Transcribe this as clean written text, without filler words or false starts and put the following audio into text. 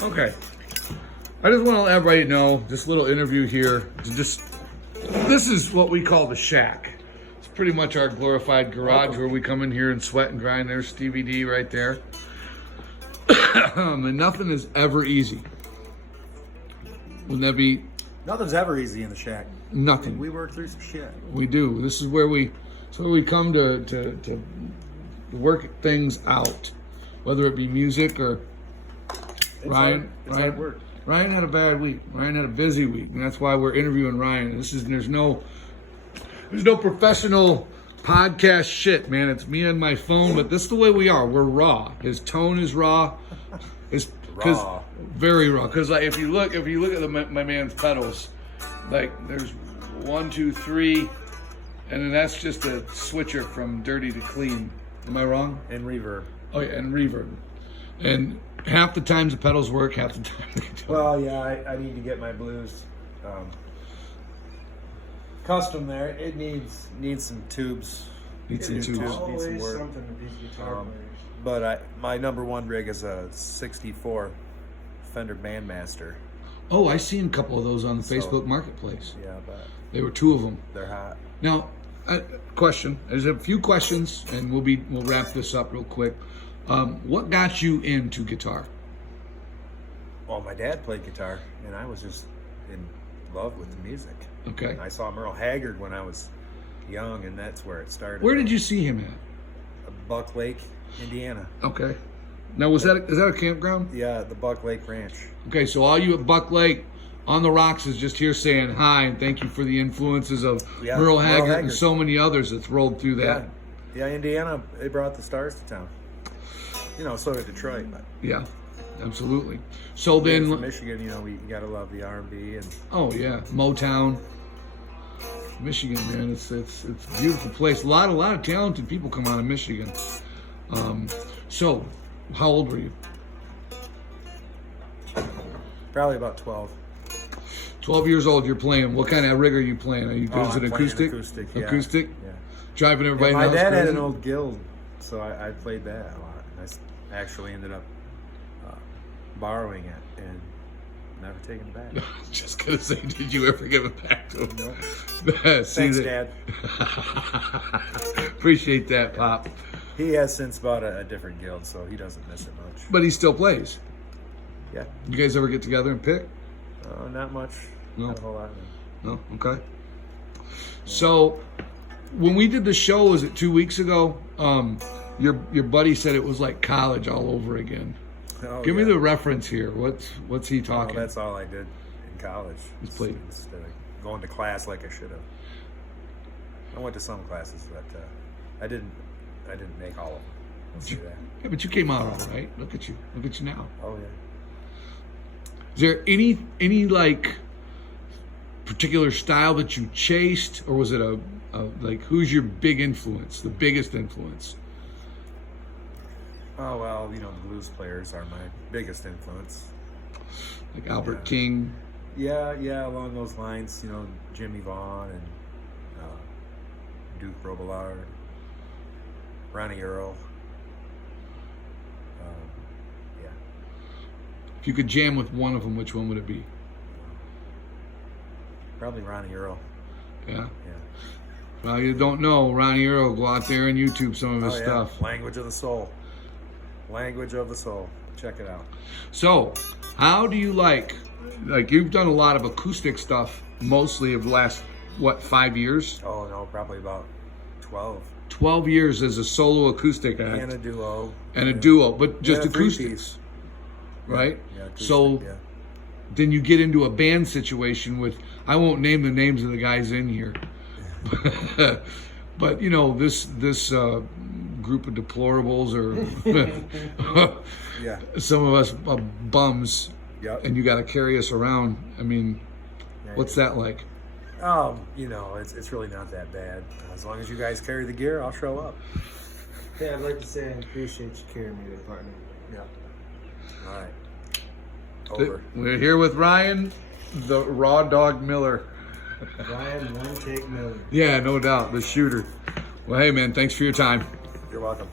Okay. I just want to let everybody know, this little interview here, this is what we call the shack. It's pretty much our glorified garage where we come in here and sweat and grind. There's Stevie D right there. And nothing is ever easy. Wouldn't that be? Nothing's ever easy in the shack. Nothing. We work through some shit. We do. This is where we come to work things out, whether it be music or Ryan. Hard work. Ryan had a bad week. Ryan had a busy week, and that's why we're interviewing Ryan. There's no professional podcast shit, man. It's me on my phone, but this is the way we are. We're raw. His tone is raw. Raw. Very raw. Because like if you look at my man's pedals, like there's 1, 2, 3, and then that's just a switcher from dirty to clean. Am I wrong? And reverb. Oh yeah, and reverb. And half the times the pedals work, half the time they don't. Well, yeah, I need to get my blues custom there. It needs some tubes. Needs some tubes. Needs some work. Something with these guitar players. But my number one rig is a '64 Fender Bandmaster. Oh, I seen a couple of those on the Facebook Marketplace. Yeah, but There were 2 of them. they're hot. Now, question. There's a few questions, and we'll wrap this up real quick. What got you into guitar? Well, my dad played guitar, and I was just in love with the music. Okay. I saw Merle Haggard when I was young, and that's where it started. Where did you see him at? Buck Lake, Indiana. Okay. Now, is that a campground? Yeah, the Buck Lake Ranch. Okay, so all you at Buck Lake on the rocks is just here saying hi and thank you for the influences of Merle Haggard and so many others that's rolled through that. Yeah, Indiana, they brought the stars to town. You know, so did Detroit. But Yeah, absolutely. So then, from Michigan, you know, you gotta love the R&B and. oh yeah, Motown, Michigan, man, it's a beautiful place. A lot of talented people come out of Michigan. So, how old were you? Probably about 12. 12 years old. You're playing. What kind of rig are you playing? Are you is it I'm playing acoustic? Acoustic. Yeah. Acoustic. Yeah. Driving everybody. My nuts dad had crazy? an old guild, so I played that a lot. Actually ended up borrowing it and never taking it back. Just gonna say, did you ever give it back to him? No. See Thanks, that? Dad. Appreciate that, Pop. He has since bought a different guild, so he doesn't miss it much. But he still plays. Yeah. You guys ever get together and pick? Not much. No. Not a whole lot. No. Okay. So, when we did the show, was it 2 weeks ago? Your buddy said it was like college all over again. Oh, Give me the reference here. What's he talking? Well, that's all I did in college. Just played. Instead of going to class like I should have. I went to some classes, but I didn't make all of them. Let's do that. Yeah, but you came out all right. Look at you. Look at you now. Oh yeah. Is there any like particular style that you chased, or was it a like who's your big influence, the biggest influence? Oh well, you know, the blues players are my biggest influence. Like Albert King. Yeah, along those lines, you know, Jimmy Vaughan and Duke Robillard, Ronnie Earl. Yeah. If you could jam with one of them, which one would it be? Probably Ronnie Earl. Yeah. Yeah. Well, you don't know Ronnie Earl. Go out there and YouTube some of his stuff. Language of the Soul. Language of the Soul. Check it out. So, how do you like you've done a lot of acoustic stuff, mostly of the last, 5 years? Oh no, probably about 12. 12 years as a solo acoustic act. And a duo. And a duo, but just And a acoustics, three-piece. right? Yeah, acoustic, so, yeah. then you get into a band situation with, I won't name the names of the guys in here, but you know, this group of deplorables or Yeah. some of us bums, Yep. and you got to carry us around. I mean, what's that like? You know, it's really not that bad. As long as you guys carry the gear, I'll show up. Yeah, I'd like to say I appreciate you carrying me there, partner. Yeah. All right. Over. We're here with Ryan, the Raw Dog Miller. Ryan, one take Miller. Yeah, no doubt, the shooter. Well, hey man, thanks for your time. You're welcome.